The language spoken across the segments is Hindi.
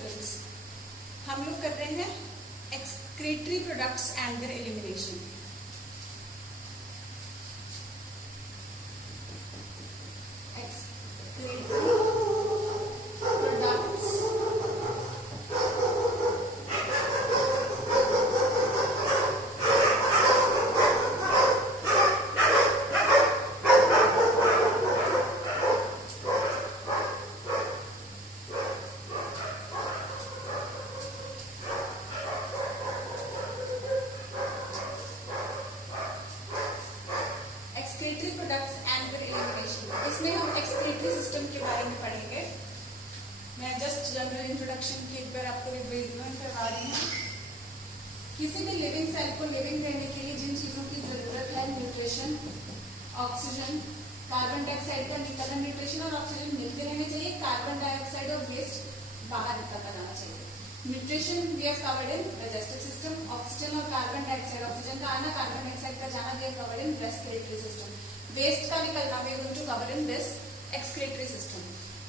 स्टूडेंट्स, हम लोग कर रहे हैं excretory products and there elimination. Excretory products and there elimination, इसमें हम एक्सक्रीटरी सिस्टम के बारे में पढ़ेंगे। मैं जस्ट जनरल इंट्रोडक्शन की एक बार आपको रिवीजन करवा रही हूँ। किसी भी लिविंग सेल को लिविंग रहने के लिए जिन चीजों की जरूरत है, न्यूट्रिशन, ऑक्सीजन, कार्बन डाइऑक्साइड का निकलना, न्यूट्रिशन और ऑक्सीजन मिलते रहने चाहिए, कार्बन डाइऑक्साइड और वेस्ट बाहर निकलता जाना चाहिए। Nutrition we are covered in digestive system, oxygen और कार्बन डाइऑक्साइड, ऑक्सीजन का आना, कार्बन डाइऑक्साइड का जाना, we are covered in respiratory system. Waste का निकलना we are going to cover in this excretory system.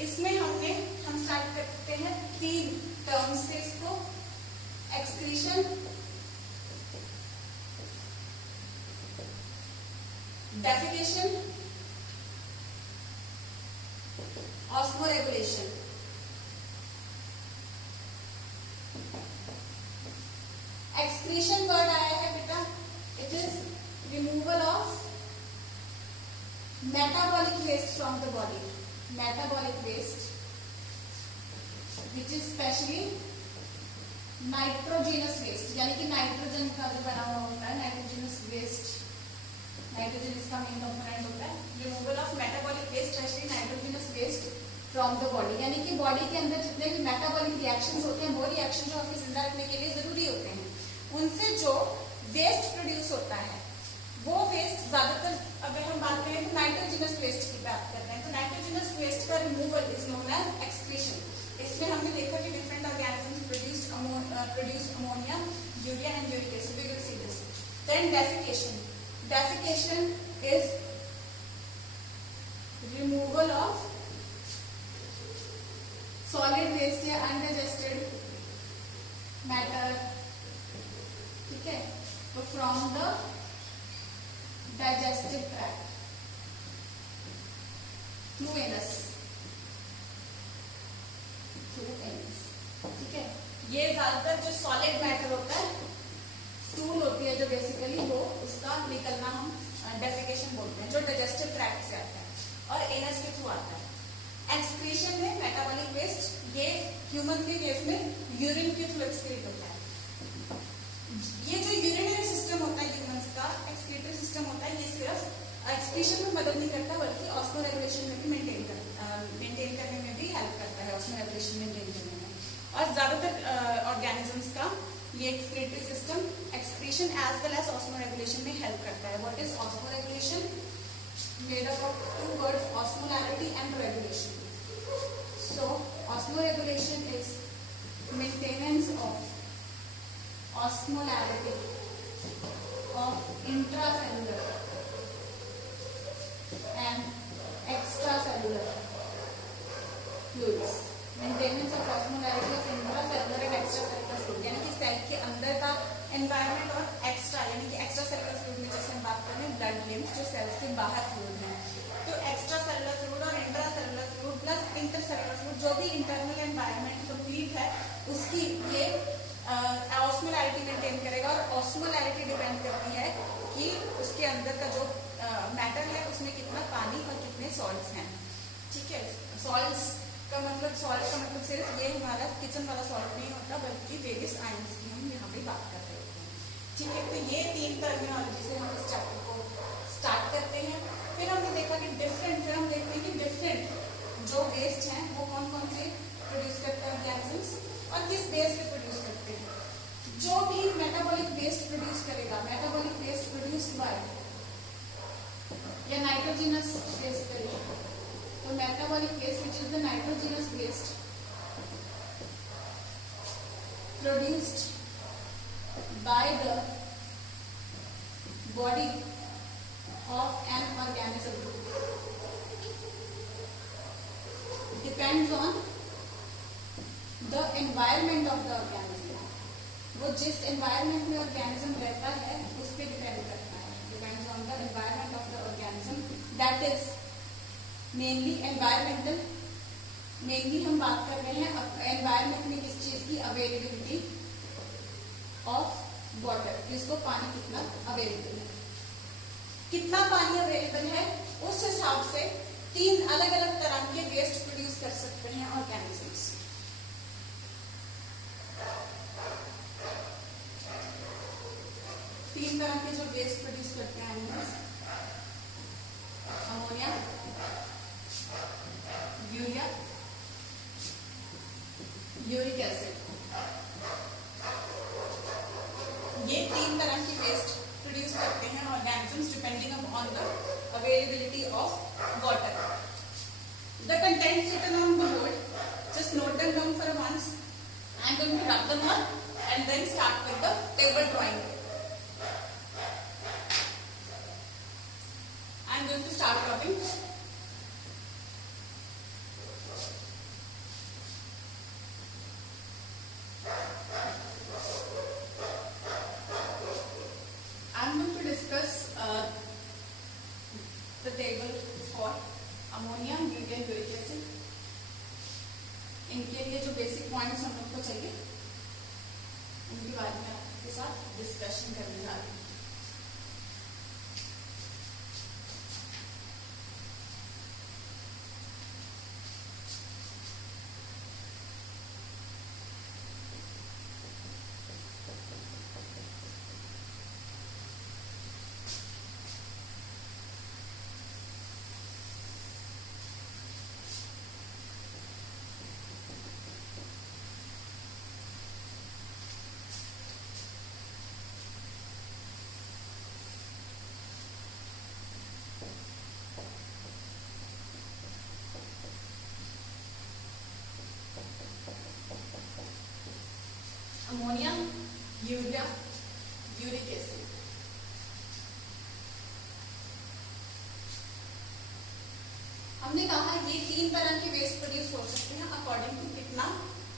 इसमें हम स्टार्ट करते हैं 3 टर्म्स से इसको। Excretion, defecation, osmoregulation. Excretion word आया है बेटा, it is removal of metabolic waste from the body. Metabolic waste which is specially nitrogenous waste, यानी कि नाइट्रोजन का जो बना हुआ होता है, नाइट्रोजिनस वेस्ट, नाइट्रोजन इसका मेन कंपोनेंट होता है। Removal of metabolic waste, specially nitrogenous waste from the body, यानी कि बॉडी के अंदर जितने भी मेटाबॉलिक रिएक्शंस होते हैं, वो रिएक्शन जो हमें जिंदा रखने के लिए जरूरी होते हैं, उनसे जो वेस्ट प्रोड्यूस होता है, वो वेस्ट ज्यादातर अगर हम बात करें तो नाइट्रोजिनस वेस्ट की बात कर रहे हैं, तो नाइट्रोजिनस वेस्ट का removal is known as excretion. इसमें हमने देखा कि different organisms produce ammonia, urea and uric acid, we will see this. Then defecation, defecation is removal of solid waste या अनडाइजेस्टेड मैटर, ठीक है, तो from the digestive tract through anus, ठीक है। ये ज्यादातर जो सॉलिड मैटर होता है, स्टूल होती है जो बेसिकली, वो उसका निकलना हम डेफिकेशन बोलते हैं, जो डाइजेस्टिव ट्रैक्ट से आता है और एनस के थ्रू आता है। एक्सक्रीशन में मेटाबॉलिक वेस्ट, ये ह्यूमन के केस में यूरिन के थ्रू एक्सक्रीट होता है। ये जो यूरिनरी सिस्टम होता है ह्यूमंस का, एक्सक्रीटरी सिस्टम होता है, ये सिर्फ एक्सक्रीशन में मदद नहीं करता बल्कि ऑस्मोरेगुलेशन में भी मेंटेन करने में भी हेल्प करता है, ऑस्मोरेगुलेशन मेंटेन करने में। और ज्यादातर ऑर्गेनिजम्स का ये excretory system excretion as well as osmoregulation में हेल्प करता है। What is osmoregulation? Made up of 2 words, osmolarity and regulation. So osmoregulation is maintenance of osmolarity of intracellular and extracellular fluids. Maintenance of osmolarity of intracellular and extracellular fluid, यानी कि सेल के अंदर का एनवायरमेंट और एक्स्ट्रा, यानी कि एक्स्ट्रा सेलुलर फ्लूइड में जैसे हम बात कर रहे हैं ब्लड लिम्फ, जो सेल्स के बाहर फ्लूइड है, तो एक्स्ट्रा सेलुलर फ्लूइड और intra cellular fluid plus inter cellular fluid, जो भी इंटरनल एनवायरमेंट कंप्लीट है, उसकी ये ऑस्मोलैरिटी मेंटेन करेगा। और ऑस्मोलैरिटी डिपेंड करती है कि उसके अंदर का जो मैटर है उसमें कितना पानी और कितने सॉल्ट्स हैं, ठीक है। सॉल्ट का मतलब सिर्फ ये हमारा किचन वाला सॉल्ट नहीं होता, बल्कि वेरियस आयंस की हम यहाँ पे बात कर रहे होते हैं, ठीक है। तो ये 3 टर्मिनोलॉजी से हम इस चैप्टर को स्टार्ट करते हैं। फिर हमने देखा कि फिर हम देखते हैं कि डिफरेंट जो वेस्ट हैं वो कौन कौन से प्रोड्यूस करते हैं ऑर्गेनिजम्स और किस बेस पे प्रोड्यूस करते हैं। जो भी मेटाबॉलिक वेस्ट प्रोड्यूस करेगा, मेटाबॉलिक वेस्ट प्रोड्यूस्ड बाय या नाइट्रोजिनस वेस्ट करेगा, तो metabolic waste which is the nitrogenous waste produced by the body of an organism depends on the environment of the organism, वो जिस एनवायरमेंट में ऑर्गेनिज्म रहता है उस पर डिपेंड करता है, depends on the environment of the organism, that is mainly environmental. Mainly हम बात कर रहे हैं एनवायरमेंट में किस चीज की, अवेलेबिलिटी ऑफ वाटर, किसको पानी कितना अवेलेबल है, कितना पानी अवेलेबल है, उस हिसाब से 3 अलग अलग तरह के वेस्ट प्रोड्यूस कर सकते हैं ऑर्गेनिजम्स। तीन तरह के जो वेस्ट प्रोड्यूस करते हैं animals, ammonia, urea, uric acid, ये 3 तरह की वेस्ट प्रोड्यूस करते हैं organisms depending on the availability of water. The contents written on the board, just note them down for once. I am going to rub them on and then start with the table drawing. I am going to start rubbing. The table for ammonia, urea, uric acid, इनके लिए जो बेसिक पॉइंट्स हम लोग को चाहिए उनके बारे में आपके साथ डिस्कशन करने जा रही हूँ। अमोनिया, यूरिया, यूरिक एसिड, हमने कहा ये 3 तरह के वेस्ट प्रोड्यूस हो सकते हैं अकॉर्डिंग टू कितना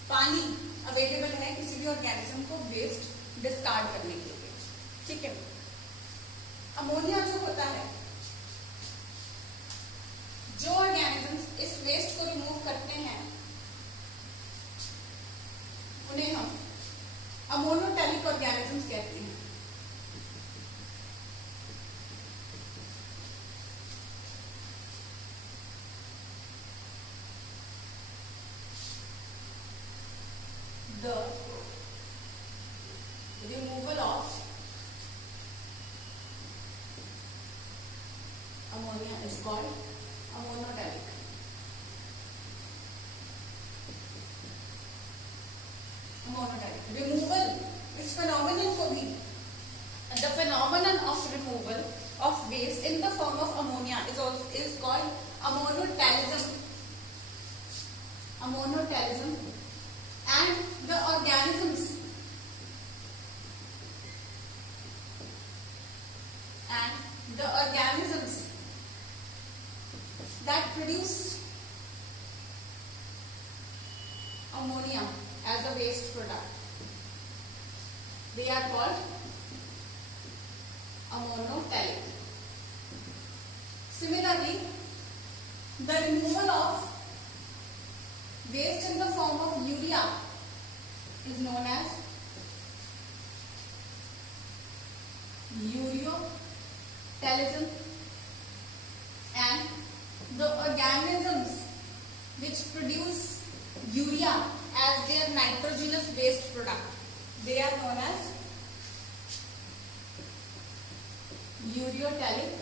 पानी अवेलेबल है किसी भी ऑर्गेनिज्म को वेस्ट डिस्कार्ड करने के लिए। ठीक है, अमोनिया जो होता है, जो ऑर्गेनिजम्स इस वेस्ट को रिमूव करते हैं उन्हें हम अमोनोटैलिक ऑर्गेनिजम्स कहते हैं। The removal of ammonia is called ammonotelic. Removal, इस phenomenon को भी, the phenomenon of removal of waste in the form of ammonia is called ammonotalism. Ammonotalism, and the organisms that produce ammonia as a waste product, they are called ammonotelic. Similarly, the removal of waste in the form of urea is known as ureotelism, and the organisms which produce urea as their nitrogenous waste product, they are known as ureotelic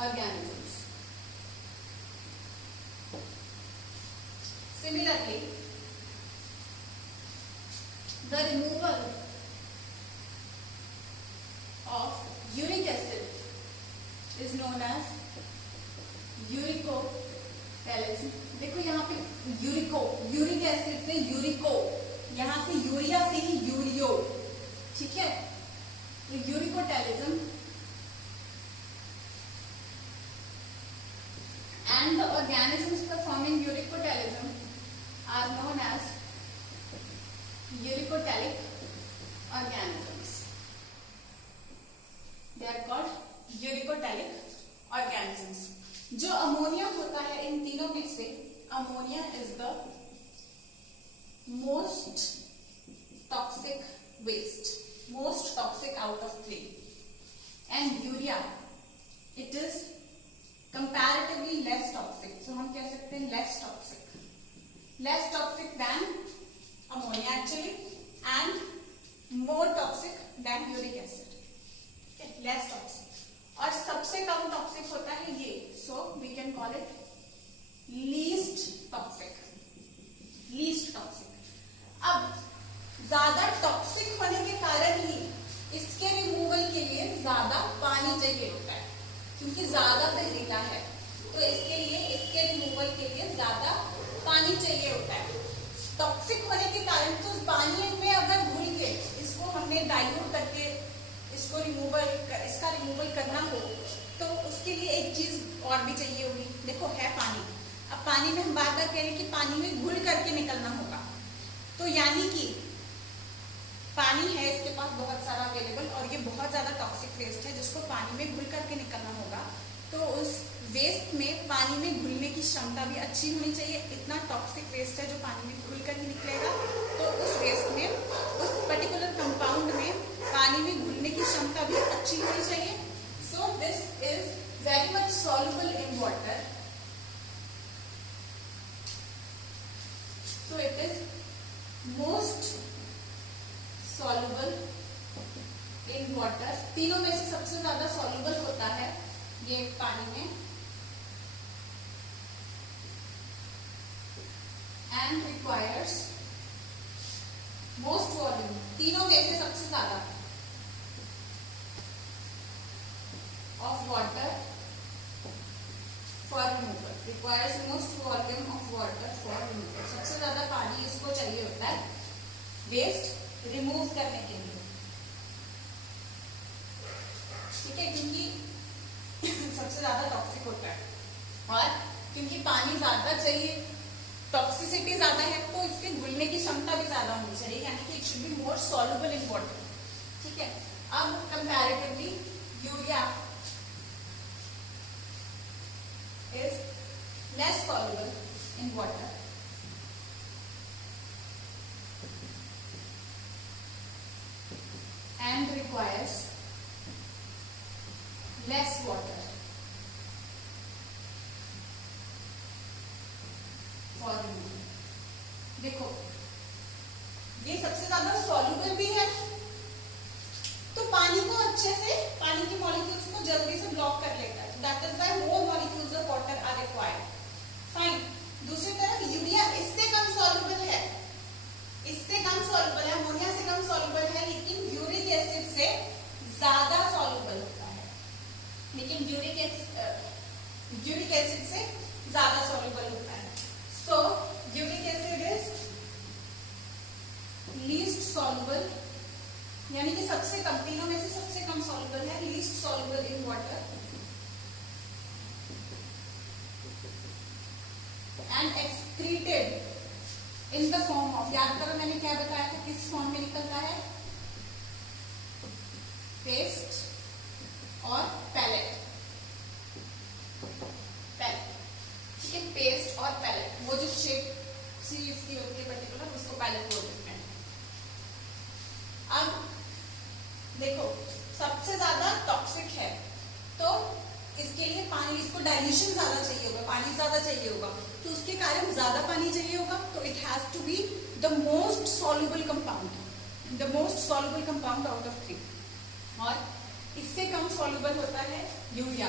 organisms. Similarly, the removal of uric acid is known as यूरिकोटैलिज्म। देखो यहाँ पे यूरिक एसिड से यूरिको, यहाँ से यूरिया से ही यूरियो, ठीक है, तो uricotelism and the organisms performing uricotelism are known as uricotelic organisms. They are called uricotelic organisms. जो अमोनिया होता है इन तीनों में से ammonia is the most toxic waste, most toxic out of 3, and urea it is comparatively less toxic. So हम कह सकते हैं less toxic than ammonia actually, and more toxic than uric acid. Less toxic. और सबसे कम टॉक्सिक होता है ये, so we can call it least toxic. अब ज्यादा टॉक्सिक होने के कारण ही इसके रिमूवल के लिए ज्यादा पानी चाहिए होता है, क्योंकि ज्यादा जहरीला है तो इसके लिए इसके रिमूवल के लिए ज्यादा पानी चाहिए होता है. टॉक्सिक होने के कारण तो पानी में अगर घुल के इसको हमने डाइल्यूट करके इसको इसका रिमूवल करना हो तो उसके लिए एक चीज और भी चाहिए होगी. देखो है पानी. अब पानी में हम बार बार कह रहे हैं कि पानी में घुल करके निकलना होगा, तो यानी कि पानी है इसके पास बहुत सारा अवेलेबल और ये बहुत ज्यादा टॉक्सिक वेस्ट है जिसको पानी में घुल करके निकलना होगा. तो उस वेस्ट में पानी में घुलने की क्षमता भी अच्छी होनी चाहिए. इतना टॉक्सिक वेस्ट है जो पानी में घुल कर ही निकलेगा, तो उस वेस्ट में उस पर्टिकुलर कंपाउंड में पानी में घुलने की क्षमता भी अच्छी होनी चाहिए. So this is very much soluble in water. So it is most soluble in water. तीनों में से सबसे ज्यादा सॉल्युबल होता है ये पानी में, एंड रिक्वायर्स मोस्ट वॉल्यूम. तीनों में से सबसे ज्यादा of water for removal. Requires most volume of water for removal. सबसे ज्यादा पानी इसको चाहिए होता है वेस्ट रिमूव करने के लिए. ठीक है, क्योंकि सबसे ज्यादा टॉक्सिक होता है और क्योंकि पानी ज्यादा चाहिए, टॉक्सिसिटी ज्यादा है, तो इसके घुलने की क्षमता भी ज्यादा होनी चाहिए, यानी कि it should be more soluble in water. ठीक है. अब comparatively urea is less soluble in water and requires less water for removal. देखो ये सबसे ज्यादा सॉल्युबल भी है, तो पानी को अच्छे से, पानी के मॉलिक्यूल्स को जल्दी से ब्लॉक कर लेता है. That is why more molecules of water are required. Fine. दूसरी तरफ यूरिया इससे कम सॉल्युबल है, अमोनिया से कम सॉल्युबल है, लेकिन यूरिक एसिड से ज्यादा सॉल्युबल होता है. यूरिक एसिड से ज्यादा सॉल्युबल होता है. So uric acid is least soluble, यानी कि सबसे कम, तीनों में से सबसे कम सॉल्युबल है, least soluble in water, and excreted in the form of, याद करो मैंने क्या बताया था, किस फॉर्म में निकलता है, पेस्ट और पैलेट. ठीक है, पेस्ट और पैलेट, वो जो शेप सी इसकी होती है पर्टिकुलर, उसको पैलेट बोलते हैं. अब देखो सबसे ज्यादा टॉक्सिक है, तो इसके लिए पानी, इसको डाइल्यूशन ज्यादा चाहिए होगा, पानी ज्यादा चाहिए होगा, तो उसके कारण ज्यादा पानी चाहिए होगा. तो it has to be the most soluble compound out of 3. और इससे कम सॉल्युबल होता है यूरिया,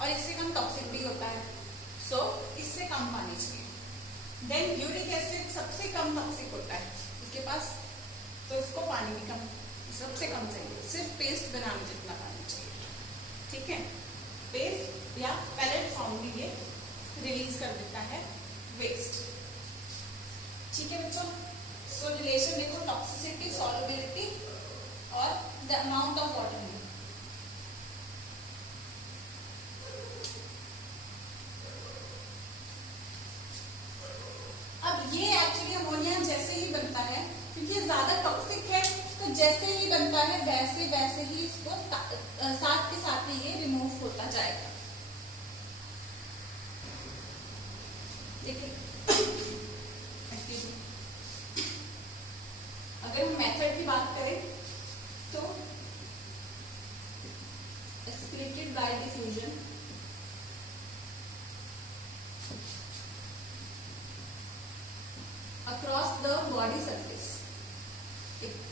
और इससे कम टॉक्सिक भी होता है. सो इससे कम पानी चाहिए. देन यूरिक एसिड सबसे कम टॉक्सिक होता है इसके पास, तो इसको पानी भी कम, सबसे कम चाहिए, सिर्फ पेस्ट बनाने जितना पानी चाहिए. ठीक है, पेस्ट या पैलेट फॉर्म में ये रिलीज कर देता है वेस्ट. ठीक है बच्चों. सो रिलेशन देखो, टॉक्सिसिटी, सॉल्युबिलिटी और द अमाउंट ऑफ वाटर में. अब ये एक्चुअली अमोनिया जैसे ही बनता है ज्यादा टॉक्सिक है तो जैसे ही बनता है वैसे वैसे ही इसको साथ के साथ ही ये रिमूव होता जाएगा। अगर हम मेथड की बात करें तो excreted by diffusion across the body surface,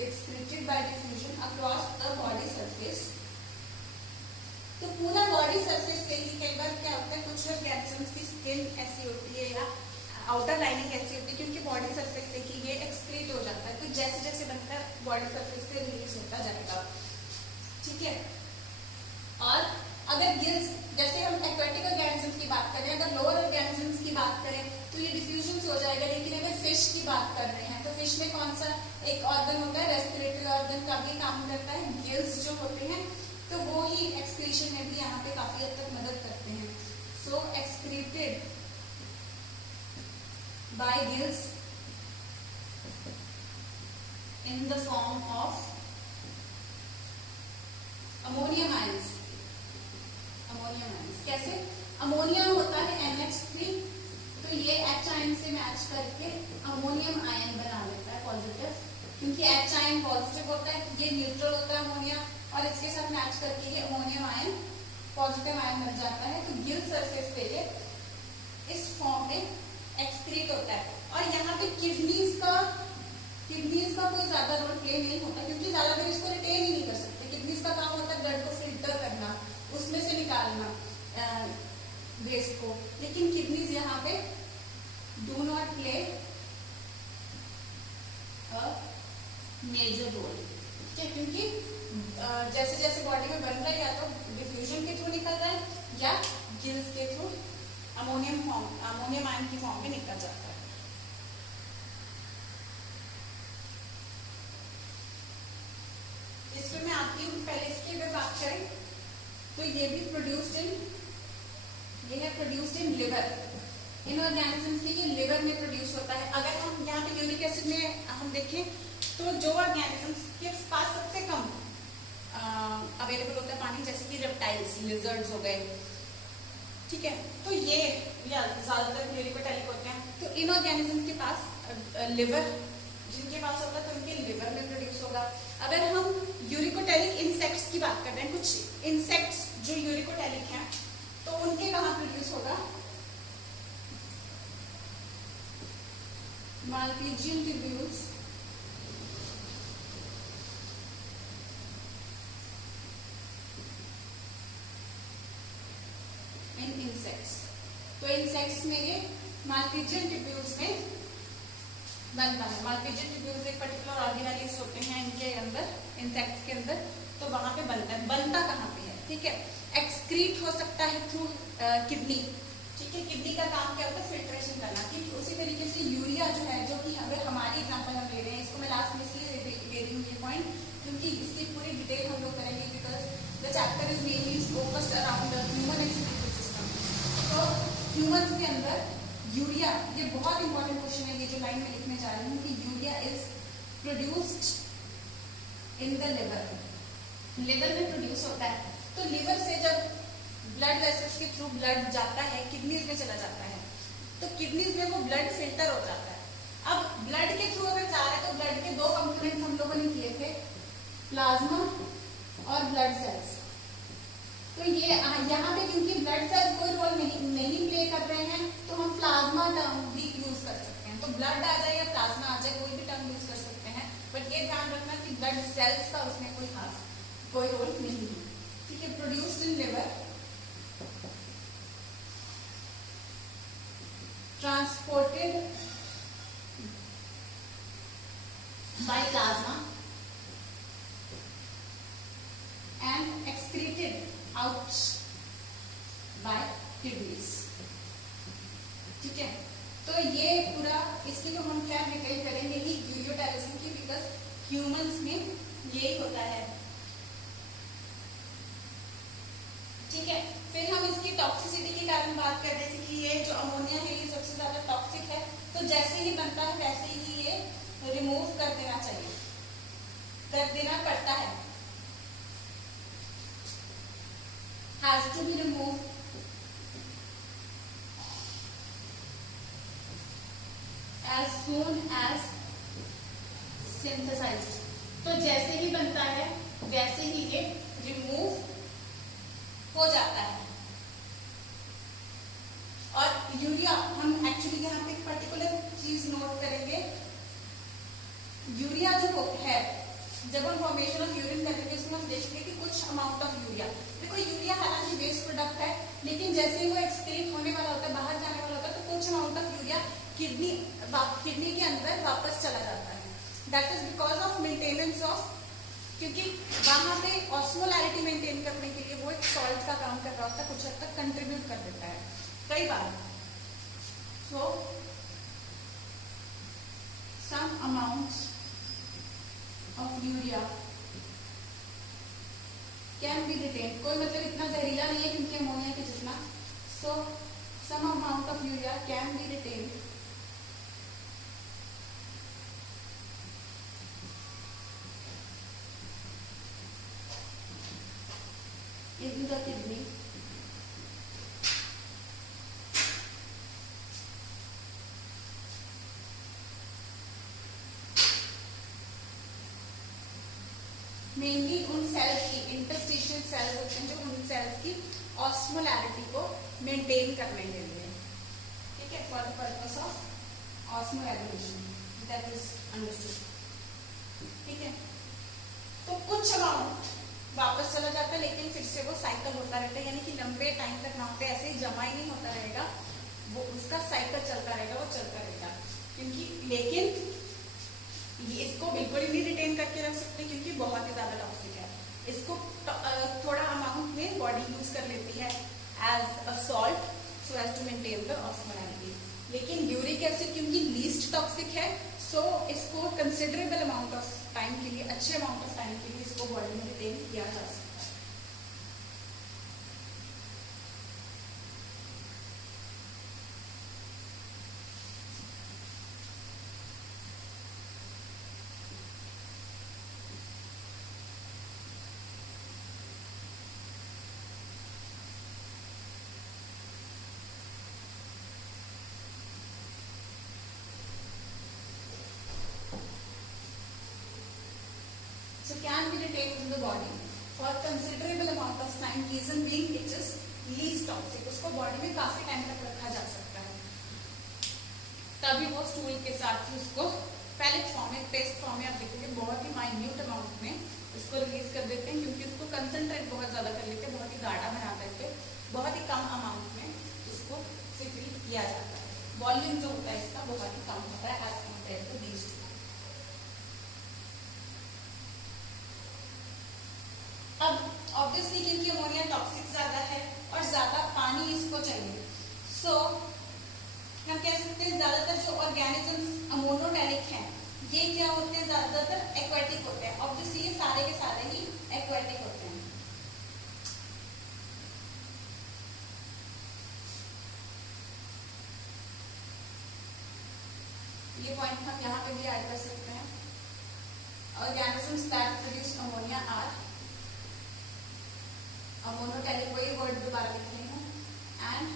excreted by diffusion across the body surface। तो पूरा बॉडी सरफेस से ही कई बार क्या होता है, कुछ ऑर्गेनिजम्स की स्किन ऐसी होती है या आउटर लाइनिंग ऐसी होती है क्योंकि बॉडी सरफेस से ही ये एक्सक्रीट हो जाता है, तो जैसे जैसे बनता है बॉडी सरफेस से रिलीज होता जाएगा, ठीक है। और अगर गिल्स, जैसे हम एक्वेटिक ऑर्गेनिजम्स की बात करें, अगर लोअर ऑर्गेनिजम्स की बात करें तो ये डिफ्यूजन से हो जाएगा, लेकिन अगर फिश की बात कर रहे हैं तो फिश में कौन सा एक ऑर्गन होता है, रेस्पिरेटरी ऑर्गन का भी काम करता है, गिल्स जो होते हैं, तो वो ही एक्सक्रीशन में भी यहाँ पे काफी हद तक मदद करते हैं। So excreted by gills in the form of ammonium ions. Ammonium ions कैसे, अमोनिया होता है NH3, तो ये H आयन से मैच करके अमोनियम आयन बना लेता है पॉजिटिव, क्योंकि H आयन पॉजिटिव होता है, ये न्यूट्रल होता है अमोनिया, और इसके साथ मैच करके ये अमोनियम आयन पॉजिटिव आयन बन जाता है। तो गिल सरफेस पे ये इस फॉर्म में एक्सक्रीट होता है। और यहाँ पे किडनीज का कोई ज्यादा रोल प्ले नहीं होता, क्योंकि ज्यादातर इसको रिटेन ही नहीं कर सकते। किडनीज का काम होता है ब्लड को फिल्टर करना, उसमें से निकालना वेस्ट को, लेकिन किडनीज यहाँ पे do not play a major role, ठीक है, क्योंकि जैसे जैसे बॉडी में बन रहा है या तो डिफ्यूजन के थ्रू निकल रहा है या गिल्स के थ्रू अमोनियम आयन की फॉर्म में निकल जाता है। इसमें मैं आती हूँ, पहले इसकी अगर बात करें तो ये भी produced in liver. In organisms के ये लिवर में प्रोड्यूस होता है। अगर हम यहाँ पे यूरिक एसिड में हम देखें तो जो ऑर्गेनिजम्स के पास सबसे कम अवेलेबल होता है पानी, जैसे कि रेप्टाइल्स, लिजर्ड्स हो गए, ठीक है, तो ये ज्यादातर यूरिकोटैलिक होते हैं। तो इन ऑर्गेनिजम्स के पास लिवर, जिनके पास होगा तो उनके लिवर में प्रोड्यूस होगा। अगर हम यूरिकोटैलिक इंसेक्ट्स की बात कर रहे हैं, कुछ इंसेक्ट्स जो यूरिकोटैलिक हैं, तो उनके कहाँ प्रोड्यूस होगा, माल्पीजियन ट्यूब्यूल्स इन इंसेक्ट्स। तो इंसेक्ट्स में ये माल्पीजियन ट्यूब्यूल्स में बनता है। माल्पीजियन ट्यूब्यूल्स एक पर्टिकुलर ऑर्गेनेलिस होते हैं इनके अंदर, इंसेक्ट्स के अंदर, तो वहां पे बनता है। बनता कहाँ पे है, ठीक है, एक्सक्रीट हो सकता है थ्रू किडनी, ठीक है। किडनी का काम क्या होता है, फिल्ट्रेशन करना, ठीक है। उसी तरीके से यूरिया जो है, जो कि अगर हमारी एग्जांपल हम ले रहे हैं, इसको मैं लास्ट में इसलिए दे रही हूँ ये पॉइंट, क्योंकि इसकी पूरी डिटेल हम लोग करेंगे, because the chapter is mainly focused around the human excretory system. तो ह्यूमंस के अंदर यूरिया, ये बहुत इंपॉर्टेंट क्वेश्चन है, ये जो लाइन में लिखने जा रही हूँ कि urea is produced in the liver. Liver में प्रोड्यूस होता है, तो लिवर से जब ब्लड वेसल्स के थ्रू ब्लड जाता है, किडनीज में चला जाता है, तो किडनीज में वो ब्लड फिल्टर हो जाता है। अब ब्लड के थ्रू अगर जा रहा है तो ब्लड के दो कंपोनेंट्स हम लोगों ने किए थे, प्लाज्मा और ब्लड सेल्स। तो ये यहाँ पे क्योंकि ब्लड सेल्स कोई रोल नहीं प्ले कर रहे हैं, तो हम प्लाज्मा टर्म भी यूज कर सकते हैं। तो ब्लड आ जाए या प्लाज्मा आ जाए, कोई भी टर्म यूज कर सकते हैं, बट ये ध्यान रखना कि ब्लड सेल्स का उसमें कोई रोल नहीं है, ठीक है। Produced in liver, transported by plasma and excreted out by kidneys, ठीक है। तो ये पूरा, इसकी तो हम क्या डिटेल करेंगे ही यूरियोटैलिज्म की, बिकॉज ह्यूमंस में यही होता है, ठीक है। फिर हम इसकी टॉक्सिसिटी के कारण बात कर रहे थे कि ये जो अमोनिया है ये सबसे ज्यादा टॉक्सिक है, तो जैसे ही बनता है वैसे ही ये रिमूव कर देना चाहिए। as soon as synthesized. तो जैसे ही बनता है वैसे ही ये रिमूव हो जाता है। और यूरिया हम एक्चुअली यहाँ पे एक पर्टिकुलर चीज नोट करेंगे, यूरिया जो है जब हम फॉर्मेशन ऑफ यूरिन करेंगे उसमें हम देखेंगे कि कुछ अमाउंट ऑफ यूरिया, देखो यूरिया हालांकि वेस्ट प्रोडक्ट है लेकिन जैसे ही वो एक्सक्रीट होने वाला होता है, बाहर जाने वाला होता है, तो कुछ अमाउंट ऑफ यूरिया किडनी के अंदर वापस चला जाता है। That is because of maintenance of, क्योंकि वहां पे ऑस्मोलैरिटी मेंटेन करने के लिए वो एक सॉल्ट का काम कर रहा होता है, कुछ हद तक कंट्रीब्यूट कर देता है कई बार। So some amount of urea can be retain, कोई मतलब इतना जहरीला नहीं है क्योंकि अमोनिया के जितना। So some amount of urea can be retain in the kidney mainly उन सेल्स की, इंटरस्टिशियल सेल्स होते हैं जो उन सेल्स की ऑस्मोलैरिटी को मेंटेन करने के लिए, ठीक है, for the purpose of osmoregulation, that is understood, ठीक है। तो कुछ अमाउंट वापस चला जाता है लेकिन फिर से वो साइकिल होता रहता है, यानी कि लंबे टाइम तक वहां पे ऐसे ही जमा ही नहीं होता रहेगा, वो उसका साइकिल चलता रहेगा, वो चलता रहेगा। क्योंकि लेकिन ये इसको बिल्कुल ही नहीं रिटेन करके रख सकते क्योंकि बहुत ही ज्यादा टॉक्सिक है। इसको थोड़ा अमाउंट में बॉडी यूज कर लेती है as a salt so as to maintain the osmolarity. लेकिन यूरिक एसिड क्योंकि लीस्ट टॉक्सिक है, सो इसको कंसिडरेबल अमाउंट ऑफ टाइम के लिए, अच्छे अमाउंट ऑफ टाइम के लिए इसको बॉडी में रिटेन किया जा सकता है। So can be retained in the body for considerable amount of time, reason being it is least toxic, उसको बॉडी में काफी टाइम तक रखा जा सकता है। तभी वो स्टूल के साथ ही उसको पैलेट फॉर्म में, पेस्ट फॉर्म में आप देखोगे बहुत ही माइन्यूट अमाउंट में इसको रिलीज कर देते हैं क्योंकि उसको कंसंट्रेट बहुत ज्यादा कर लेते हैं, बहुत ही गाढ़ा बना देते हैं, बहुत ही कम अमाउंट में इसको सिक्रीट किया जाता है। वॉल्यूम जो होता है इसका बहुत ही कम होता है as compare to these two. अब ऑब्वियसली क्योंकि अमोनिया टॉक्सिक ज्यादा है और ज्यादा पानी इसको चाहिए, सो हम कह सकते हैं ज्यादातर जो ऑर्गेनिजम्स अमोनोटैलिक हैं ये क्या होते हैं, ज्यादातर एक्वेटिक होते हैं। ऑब्वियसली ये सारे के सारे ही एक्वेटिक होते हैं। ये पॉइंट हम यहाँ पे भी ऐड कर सकते हैं। Organisms that produce ammonia are ammonotelic, वही वर्ड दोबारा लिख रही हूँ, and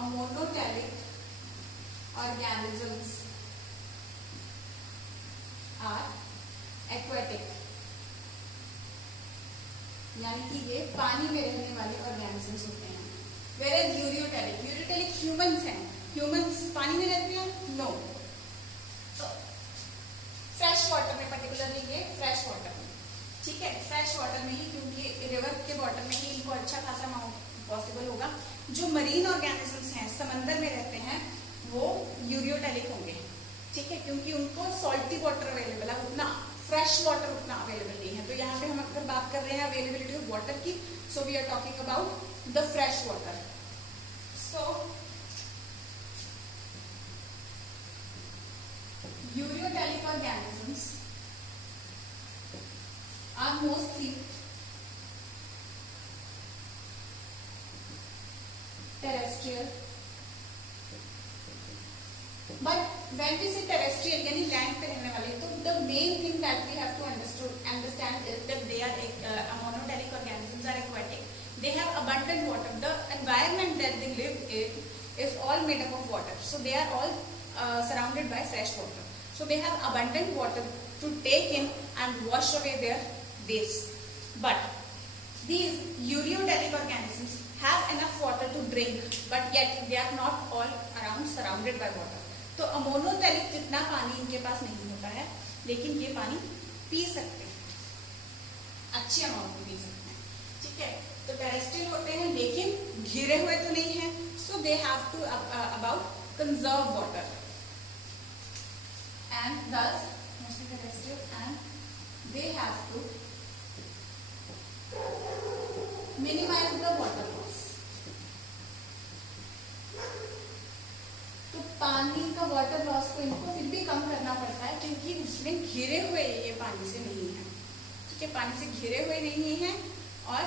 ammonotelic organisms are aquatic, यानी कि ये पानी में रहने वाले ऑर्गेनिजम्स होते हैं। वेयर यूरियोटैलिक, यूरियोटैलिक ह्यूमंस हैं, ह्यूमंस पानी में रहते हैं, नो। तो फ्रेश वाटर में, पर्टिकुलरली ये फ्रेश वाटर में, ठीक है, फ्रेश वाटर में ही, क्योंकि रिवर के वाटर में ही इनको अच्छा खासा अमाउंट पॉसिबल होगा। जो मरीन ऑर्गेनिजम्स हैं, समंदर में रहते हैं, वो यूरियोटैलिक होंगे, ठीक है, क्योंकि उनको सॉल्टी वाटर अवेलेबल है, उतना फ्रेश वाटर उतना अवेलेबल नहीं है। तो यहाँ पे हम अगर बात कर रहे हैं अवेलेबिलिटी ऑफ वाटर की, so we are talking about the fresh water. So ureotelic organisms are mostly terrestrial, but when we say terrestrial यानी लैंड पे रहने वाले, तो the main thing that we have to understand is that they are monotelic organisms are aquatic. They have abundant water. The environment that they live in is all made up of water. So they are all surrounded by fresh water. So they have abundant water to take in and wash away their waste. But these ureotelic organisms have enough water to drink, but yet they are not all around surrounded by water. तो अमोनोटेलिक जितना पानी इनके पास नहीं होता है, लेकिन ये पानी पी सकते हैं, अच्छे अमाउंट में पी सकते हैं, ठीक है। तो टेरेस्ट्रियल होते हैं लेकिन घिरे हुए तो नहीं है, so they have to about conserve water and thus mostly terrestrial and they have to minimize the water loss. तो पानी का वाटर लॉस को इनको फिर भी कम करना पड़ता है क्योंकि उसमें घिरे हुए ये पानी से नहीं है, ठीक है, पानी से घिरे हुए नहीं है और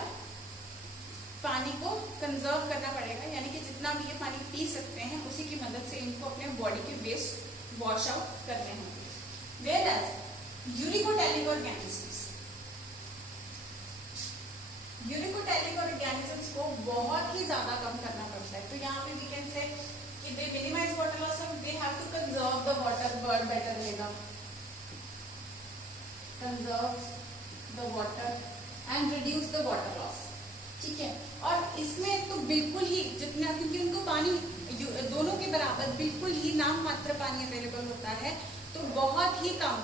पानी को कंजर्व करना पड़ेगा, यानी कि जितना भी ये पानी पी सकते हैं उसी की मदद से इनको अपने बॉडी के वेस्ट वॉश आउट करने होंगे। Whereas uricotelic organisms, uricotelic organisms को बहुत ही ज्यादा कम करना पड़ता है। तो यहाँ पे वी कैन से कि they minimize water loss and they have to conserve the water, word better रहेगा, conserve the water and reduce the water loss, ठीक है। और इसमें तो बिल्कुल ही जितना, क्योंकि उनको पानी दोनों के बराबर बिल्कुल ही नाम मात्र पानी अवेलेबल होता है, तो बहुत ही कम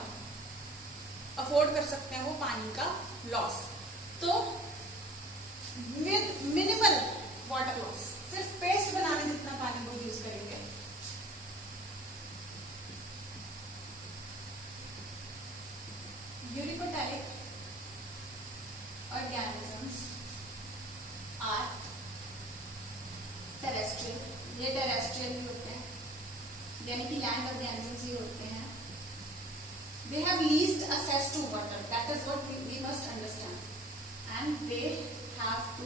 अफोर्ड कर सकते हैं वो पानी का लॉस। तो विद मिनिमल वाटर लॉस, सिर्फ पेस्ट बनाने जितना पानी को यूज करेंगे। यूरिकोटेलिक ऑर्गेनिजम्स आर टेरेस्ट्रियल, ये टेरेस्ट्रियल भी होते हैं, यानी कि लैंड ऑर्गेनिजम्स ही होते हैं। They have least access to water, that is what we must understand, and they have to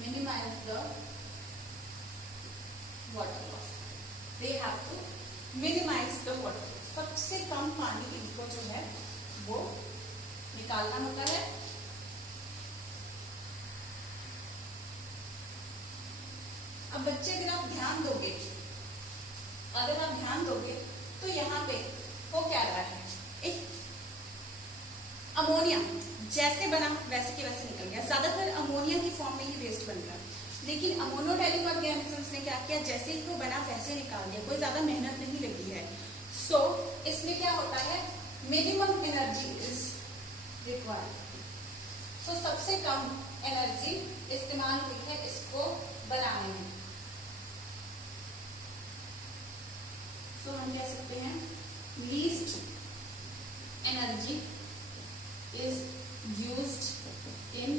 minimize the water loss. They have to minimize the water loss. सबसे कम पानी इनको जो है वो निकालना होता है। अब बच्चे अगर आप ध्यान दोगे तो यहाँ पे वो क्या रहा है, एक अमोनिया जैसे बना वैसे के वैसे निकल गया। ज्यादातर अमोनिया की फॉर्म में ही वेस्ट बन रहा है, लेकिन अमोनोटेलिक ऑर्गेनिजम्स ने क्या किया, जैसे ही वो बना वैसे निकाल दिया, कोई ज्यादा मेहनत नहीं लगी है। सो इसमें क्या होता है, मिनिमम एनर्जी इज रिक्वायर्ड। सो सबसे कम एनर्जी इस्तेमाल हुई है इसको बनाने में। तो हम कह सकते हैं least energy is used in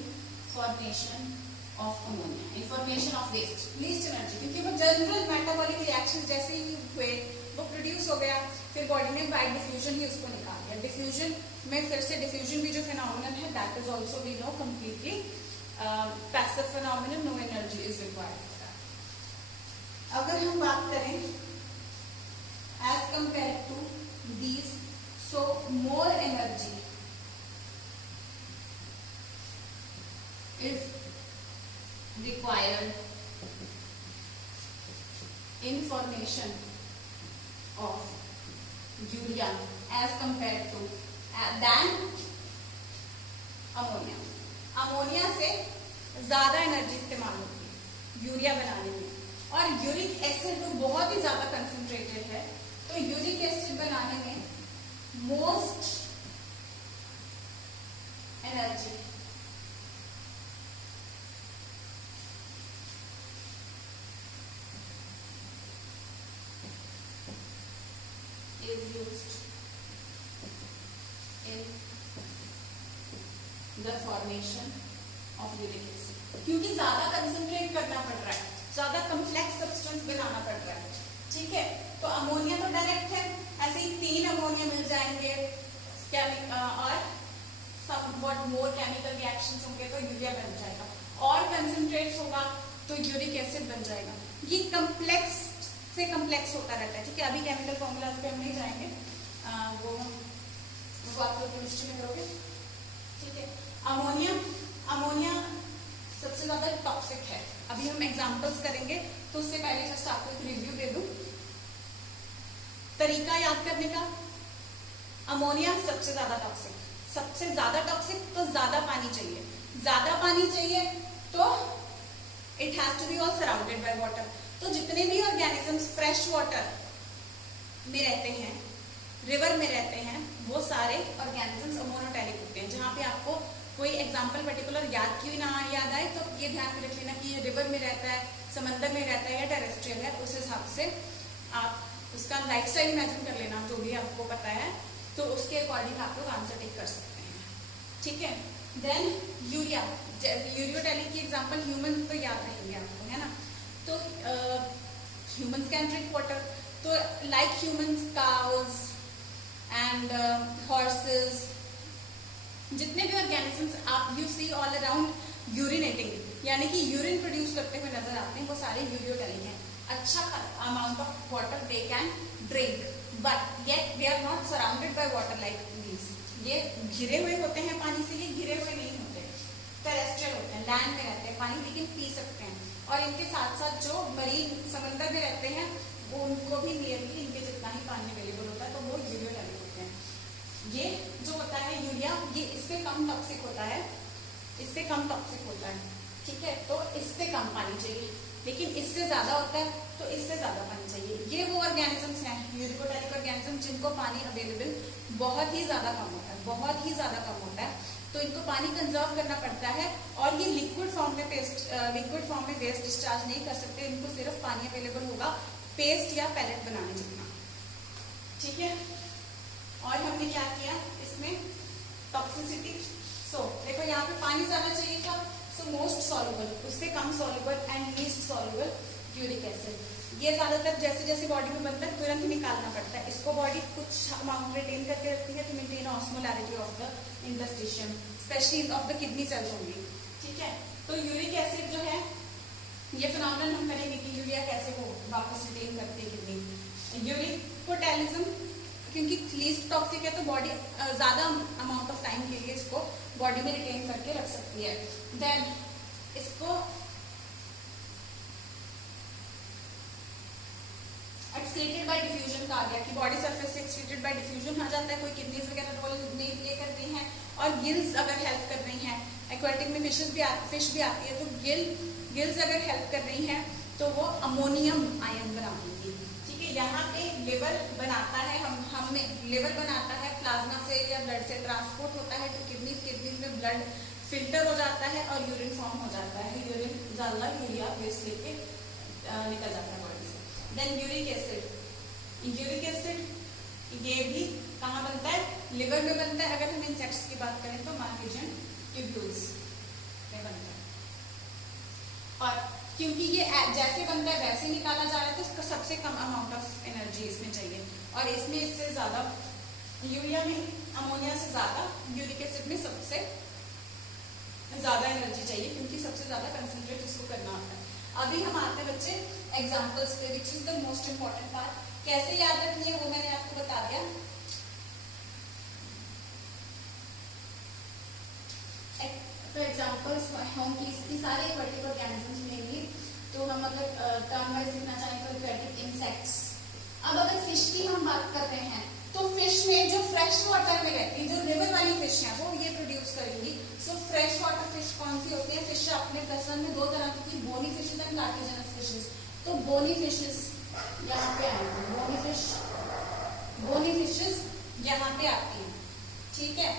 formation of ammonia, in formation of waste. Least energy क्योंकि वो जनरल मेटाबॉलिक रिएक्शन जैसे ही हुए वो प्रोड्यूस हो गया, फिर बॉडी ने बाय डिफ्यूजन ही उसको निकाल दिया। डिफ्यूजन में फिर से डिफ्यूजन भी जो फिनोमिनन है that is also we know completely passive phenomenon, no energy is required. अगर हम बात करें as compared to these, so more energy is required in formation of urea as compared to than ammonia. Ammonia से ज्यादा एनर्जी इस्तेमाल होती है यूरिया बनाने में, और यूरिक एसिड तो बहुत ही ज्यादा कंसंट्रेटेड है, तो यूरिक एसिड बनाने में most energy is used in the formation of uric acid, क्योंकि ज्यादा कंसंट्रेट करना पड़ रहा है, ज्यादा कम्प्लेक्स सब्सटेंस बनाना पड़ रहा है, ठीक है। तो अमोनिया तो डायरेक्ट है, ऐसे ही 3 अमोनिया मिल जाएंगे और समवॉट मोर केमिकल रिएक्शंस होंगे तो यूरिया बन जाएगा, और कंसंट्रेट होगा तो यूरिक एसिड बन जाएगा। ये कम्प्लेक्स से कम्प्लेक्स होता रहता है, ठीक है। अभी केमिकल फॉर्मूलाज पे हम नहीं जाएंगे, वो आप लोग केमिस्ट्री में करोगे, ठीक है। अमोनिया सबसे ज्यादा टॉक्सिक है। अभी हम एग्जांपल्स करेंगे, तो उससे पहले जस्ट आपको एक रिव्यू दे दूं। तरीका याद करने का, अमोनिया सबसे ज्यादा टॉक्सिक, सबसे ज्यादा टॉक्सिक, तो ज्यादा पानी चाहिए, ज्यादा पानी चाहिए तो it has to be all surrounded by water. तो जितने भी ऑर्गेनिजम्स फ्रेश वाटर में रहते हैं, रिवर में रहते हैं, वो सारे ऑर्गेनिजम्स अमोनोटैलिक होते हैं। जहां पे आपको कोई एग्जाम्पल पर्टिकुलर याद क्यों ना याद आए, तो ये ध्यान में रख लेना कि ये रिवर में रहता है, समंदर में रहता है या टेरेस्ट्रियल है, उस हिसाब से आप उसका लाइफस्टाइल इमेजिन कर लेना, जो भी आपको पता है, तो उसके अकॉर्डिंग आप लोग आंसर टिक कर सकते हैं। ठीक है। देन यूरिया, यूरियोटैलिक की एग्जाम्पल ह्यूमन तो याद रहेंगे आपको, है ना। तो ह्यूमन्स कैन ड्रिंक वाटर, तो like humans, cows and horses, जितने भी ऑर्गेनिजम्स आप you see all around urinating, यानी कि यूरिन प्रोड्यूस करते हुए नजर आते हैं, वो सारे यूरियोटैलिक हैं। अच्छा amount of water they can drink, but yet they are not surrounded by water like these. ये घिरे हुए होते हैं पानी से, ये घिरे हुए नहीं होते, टेरेस्ट्रियल होते हैं, लैंड में रहते हैं पानी, लेकिन पी सकते हैं। और इनके साथ साथ जो मरीन समंदर में रहते हैं, वो उनको भी नियरली इनके जितना ही पानी अवेलेबल होता है, तो वो यूरियोटैलिक होते हैं। ये जो होता है यूरिया, ये इससे कम टॉक्सिक होता है, इससे कम टॉक्सिक होता है। ठीक है, तो इससे कम पानी चाहिए, लेकिन इससे ज्यादा होता है, तो इससे ज्यादा पानी चाहिए। ये वो ऑर्गेनिजम्स हैं, यूरियोटैलिक ऑर्गेनिज्म, जिनको पानी अवेलेबल बहुत ही ज्यादा कम होता है, बहुत ही ज्यादा कम होता है, तो इनको पानी कंजर्व करना पड़ता है। और ये लिक्विड फॉर्म में वेस्ट डिस्चार्ज नहीं कर सकते, इनको सिर्फ पानी अवेलेबल होगा पेस्ट या पैलेट बनाने जितना। ठीक है। और हमने क्या किया इसमें, टॉक्सिसिटी। सो देखो यहाँ पे पानी ज्यादा चाहिए था, सो मोस्ट सॉल्युबल, उससे कम soluble and least soluble uric acid. ये ज्यादातर जैसे जैसे बॉडी में बनता है तुरंत निकालना पड़ता है, इसको बॉडी कुछ अमाउंट रिटेन करके रखती है to maintain osmolarity of the interstitium, specially of the kidney cells only. ठीक है। तो यूरिक एसिड जो है, ये फिनोमेनन हम करेंगे कि यूरिया कैसे वो वापस रिटेन करती है किडनी। यूरिकोटैलिज्म, क्योंकि लीस्ट टॉक्सिक है, तो बॉडी ज्यादा अमाउंट ऑफ टाइम के लिए इसको बॉडी में रिटेन करके रख सकती है। देन इसको एक्सक्रीटेड बाय डिफ्यूजन कहा गया कि बॉडी सरफेस से एक्सक्रीटेड बाय डिफ्यूजन आ जाता है, कोई किडनीज वगैरह रोल नहीं प्ले कर रही हैं, और गिल्स अगर हेल्प कर रही हैं, एक्वेटिक में फिश भी आती है, तो गिल्स अगर हेल्प कर रही हैं, तो वो अमोनियम आयन बना देंगी। ठीक है। यहाँ पे लिवर बनाता है, हमें लिवर बनाता है प्लाज्मा से या ब्लड से ट्रांसपोर्ट होता है तो किडनीज में ब्लड फिल्टर हो जाता है और यूरिन फॉर्म हो जाता है, यूरिन ज्यादा यूरिया वेस्ट लेके निकल जाता है बॉडी से। देन यूरिक एसिड ये भी कहाँ बनता है, लिवर में बनता है। अगर हम इंसेक्ट्स की बात करें तो मार्केजन ट्यूब्यूल्स में बनता है, और क्योंकि ये जैसे बनता है वैसे निकाला जा रहा है, तो इसका सबसे कम अमाउंट ऑफ एनर्जी इसमें चाहिए, और इसमें इससे ज्यादा यूरिया में अमोनिया से ज्यादा यूरिक एसिड में सबसे ज्यादा एनर्जी चाहिए, क्योंकि सबसे ज्यादा कंसंट्रेट इसको करना होता है। अभी हम आते हैं बच्चे एग्जांपल्स पे, विच is the most important part. कैसे याद रखनी है वो मैंने आपको बता दिया। तो एग्जांपल्स होम की सारे एक्वेटिक ऑर्गेनिजम्स लेंगे, तो हम अगर टर्म वाइज लिखना चाहें तो एक्वेटिक इंसेक्ट्स। अब अगर फिश की हम बात कर रहे हैं, तो फिश में जो फ्रेश वाटर में रहती है, जो रिवर वाली फिश है, वो ये प्रोड्यूस करेंगी। सो फ्रेश वाटर फिश कौन सी होती है, फिश अपने प्रश्न में दो तरह की थी, bony fishes and cartilaginous fishes. तो बोनी फिशेज यहाँ पे आएंगी, बोनी फिशेज यहाँ पे आती है। ठीक है।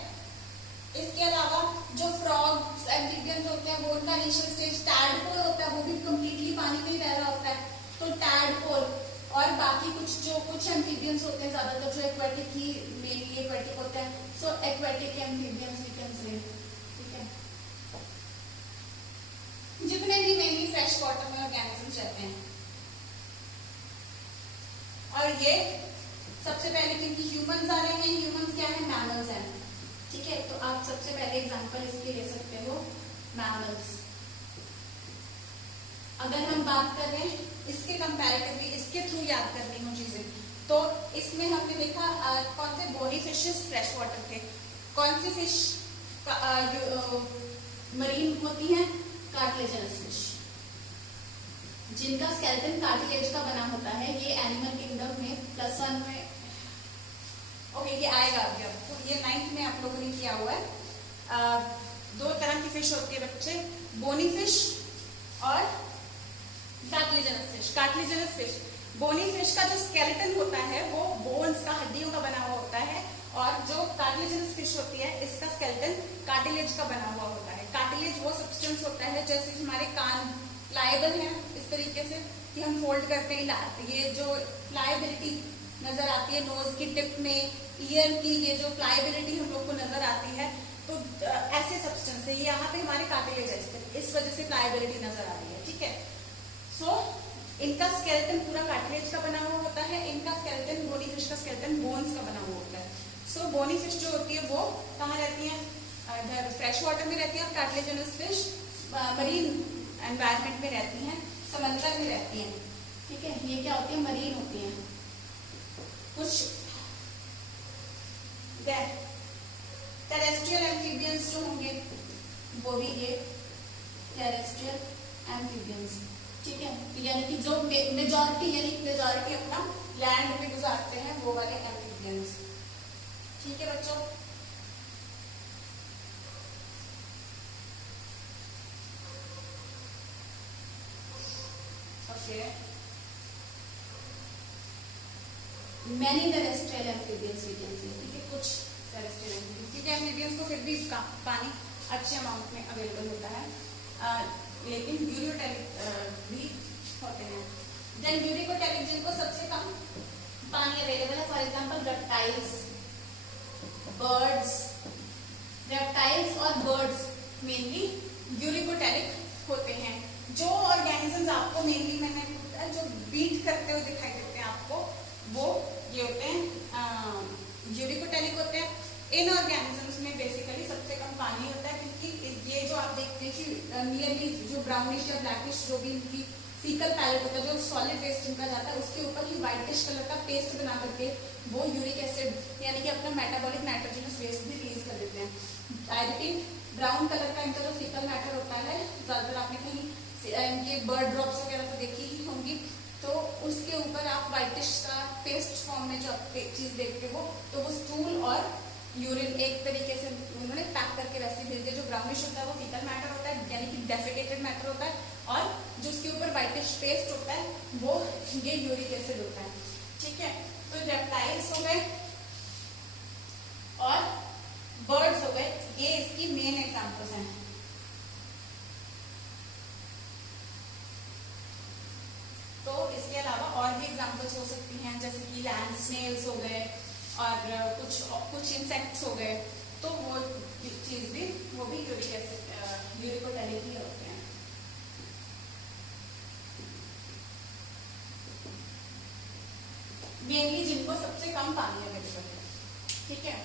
इसके अलावा जो फ्रॉग्स एम्फीबियंस होते हैं, वो उनका इनिशियल स्टेज टैडपोल होता है, वो भी कंप्लीटली पानी में ही रह रहा होता है, तो टैडपोल। और बाकी कुछ एम्फीबियंस होते हैं, ज्यादातर जो एक्वेटिक ही मेनली एक्वेटिक होते हैं, so aquatic amphibians we can say. ठीक है। जितने भी मेनली फ्रेश वाटर में ऑर्गेनिजम्स रहते हैं, और ये सबसे पहले क्योंकि ह्यूमंस आ रहे हैं, ह्यूमंस क्या है, मैमल्स हैं। ठीक है। तो आप सबसे पहले एग्जांपल इसके ले सकते हो मैमल्स। अगर हम बात कर रहे हैं इसके कंपैरेटिवली, इसके थ्रू याद करनी हो चीजें, तो इसमें हमने देखा कौन से बोनी फिशेस फ्रेश वाटर के, कौन सी फिश मरीन होती हैं, कार्टिलेजिनस फिश, जिनका स्केलेटन कार्टिलेज का बना होता है, ये एनिमल किंगडम में +1 में ओके ये आएगा अभी आपको, ये 9th में आप लोगों ने किया हुआ है। 2 तरह की फिश होती है बच्चे, बोनी फिश और cartilaginous fish. Cartilaginous fish, bony fish का जो स्केलेटन होता है वो बोन्स का, हड्डियों का बना हुआ होता है, और जो कार्टिलेजिनस फिश होती है इसका स्केलेटन कार्टिलेज का बना हुआ होता है। कार्टिलेज वो सब्सटेंस होता है जैसे हमारे कान प्लायबल है इस तरीके से कि हम फोल्ड करते हैं, ये जो प्लायबिलिटी नजर आती है नोज की टिप में, ईयर की ये जो प्लायबिलिटी हम लोग को नजर आती है, तो ऐसे सब्सटेंस है, ये यहाँ पे हमारे कार्टिलेज है, इस वजह से प्लायबिलिटी नजर आ रही है, ठीक है। सो इनका स्केलेटन पूरा कार्टिलेज का बना हुआ होता है, इनका स्केलेटन, बोनी फिश का स्केलेटन बोन्स का बना हुआ होता है। सो बोनी फिश जो होती है वो कहाँ रहती है, इधर फ्रेश वाटर में रहती है, और कार्टिलेजिनस फिश मरीन एनवायरमेंट में रहती हैं, समंदर में रहती हैं, ठीक है। ये क्या होती है, मरीन होती हैं। कुछ टेरेस्ट्रियल एम्फीबियंस जो होंगे वो भी ये टेरेस्ट्रियल एम्फीबियंस, ठीक है, यानी कि जो मेजॉरिटी अपना लैंड में गुजारते हैं वो वाले एम्फीबियंस, ठीक है बच्चों। Okay, many terrestrial amphibians we can say, ठीक है, कुछ टेरेस्ट्रियल एम्फीबियंस, ठीक है, एम्फीबियंस को फिर भी पानी अच्छे अमाउंट में अवेलेबल होता है, लेकिन यूरियोटेलिक भी होते हैं। देन यूरिकोटेलिक जिनको सबसे कम पानी अवेलेबल है, for example reptiles, birds, reptiles और बर्ड्स मेनली यूरिकोटेलिक होते हैं। जो ऑर्गेनिजम्स आपको मेनली मैंने जो बीट करते हुए दिखाई देते हैं आपको, वो ये होते हैं यूरिकोटेलिक होते हैं। इन ऑर्गेनिजम्स में बेसिकली सबसे कम पानी होता है, क्योंकि ये जो आप देखते हैं कि नियरली जो ब्राउनिश या ब्लैकिश जो भी इनकी फीकल पैलेट होता है, जो सॉलिड वेस्ट इनका जाता है, उसके ऊपर ही व्हाइटिश कलर का पेस्ट बना करके वो यूरिक एसिड यानी कि अपना मेटाबॉलिक नाइट्रोजनस वेस्ट भी रिलीज कर देते हैं। आई रिपीट, ब्राउन कलर का इनका जो फीकल मैटर होता है, ज्यादातर आपने कहीं ये बर्ड ड्रॉप्स वगैरह तो देखी ही होंगी, तो उसके ऊपर आप व्हाइटिश का पेस्ट फॉर्म में जो चीज देखते हो, तो वो स्टूल और यूरिन एक तरीके से उन्होंने पैक करके वैसे भेज दिया। जो ब्राउनिश होता है वो फीकल मैटर होता है, यानी कि डेफिकेटेड मैटर होता है, और जो उसके ऊपर व्हाइटिश पेस्ट होता है वो ये यूरिक एसिड होता है, ठीक है। तो रेप्टाइल्स हो गए और बर्ड्स हो गए, ये इसकी मेन एग्जांपल्स हैं। तो इसके अलावा और भी एग्जांपल्स हो सकती हैं, जैसे कि लैंड स्नेल्स हो गए और कुछ इंसेक्ट्स हो गए, तो वो चीज भी वो भी यूरिक एसिड यूरिकोटेलिक ही होते हैं। मेनली जिनको सबसे कम पानी अवेलेबल है, ठीक है।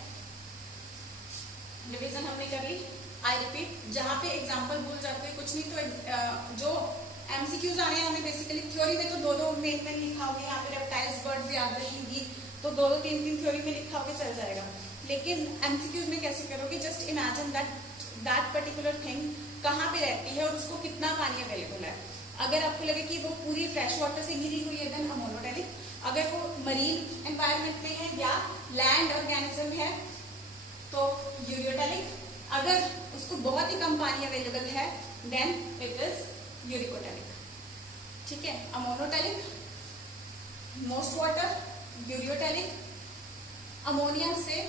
डिवीजन हमने कर ली। आई रिपीट, जहां पे एग्जांपल भूल जाते हैं कुछ नहीं, तो जो एमसीक्यूज आने हैं हमें बेसिकली थ्योरी में तो दो मेन लिखा होगा, यहाँ पे रेप्टाइल्स बर्ड्स याद रखेंगी तो दो तीन थ्योरी में लिखा होगा चल जाएगा, लेकिन एमसीक्यूज में कैसे करोगे, just imagine that particular thing कहाँ पे रहती है और उसको कितना पानी अवेलेबल है। अगर आपको लगे कि वो पूरी फ्रेश वाटर से घिरी हुई है देन मोनोटेलिक, अगर वो मरीन एनवायरमेंट में है या लैंड ऑर्गेनिज्म है तो यूरियोटेलिक, अगर उसको बहुत ही कम पानी अवेलेबल है देन इट इज यूरिकोटेलिक, ठीक है। Ammonotelic, most water, ureotelic, ammonia से,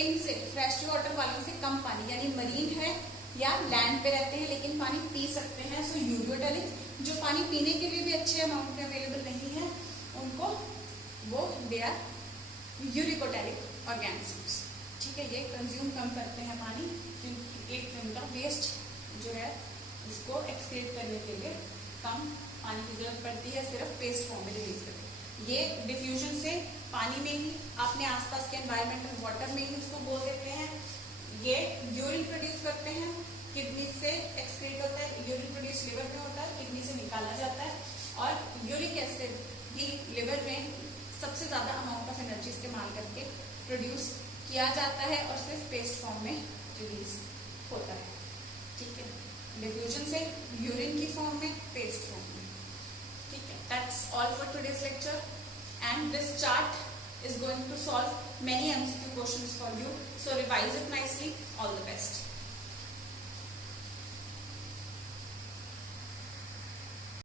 इनसे फ्रेश वाटर वालों से कम पानी, यानी मरीन है या लैंड पे रहते हैं लेकिन पानी पी सकते हैं, सो यूरियोटेलिक। जो पानी पीने के लिए भी अच्छे अमाउंट में अवेलेबल नहीं है उनको वो दे आर यूरिकोटेलिक ऑर्गेनिजम्स, ठीक है। ये कंज्यूम कम करते हैं पानी, क्योंकि एक दिन का वेस्ट जो है इसको एक्सक्रीट करने के लिए कम पानी की जरूरत पड़ती है, सिर्फ पेस्ट फॉर्म में रिलीज करते हैं। ये डिफ्यूजन से पानी में ही अपने आसपास के एनवायरमेंटल वाटर में ही उसको बोल देते हैं। ये यूरिन प्रोड्यूस करते हैं, किडनी से एक्सक्रीट होता है, यूरिन प्रोड्यूस लिवर में होता है, किडनी से निकाला जाता है, और यूरिक एसिड भी लिवर में सबसे ज्यादा अमाउंट ऑफ एनर्जी इस्तेमाल करके प्रोड्यूस किया जाता है और सिर्फ पेस्ट फॉर्म में रिलीज होता है, ठीक है। डिफ्यूजन से यूरिन की फॉर्म में, पेस्ट फॉर्म में। ठीक है, that's all for today's lecture and this chart is going to solve many MCQ questions for you. So revise it nicely. All the best.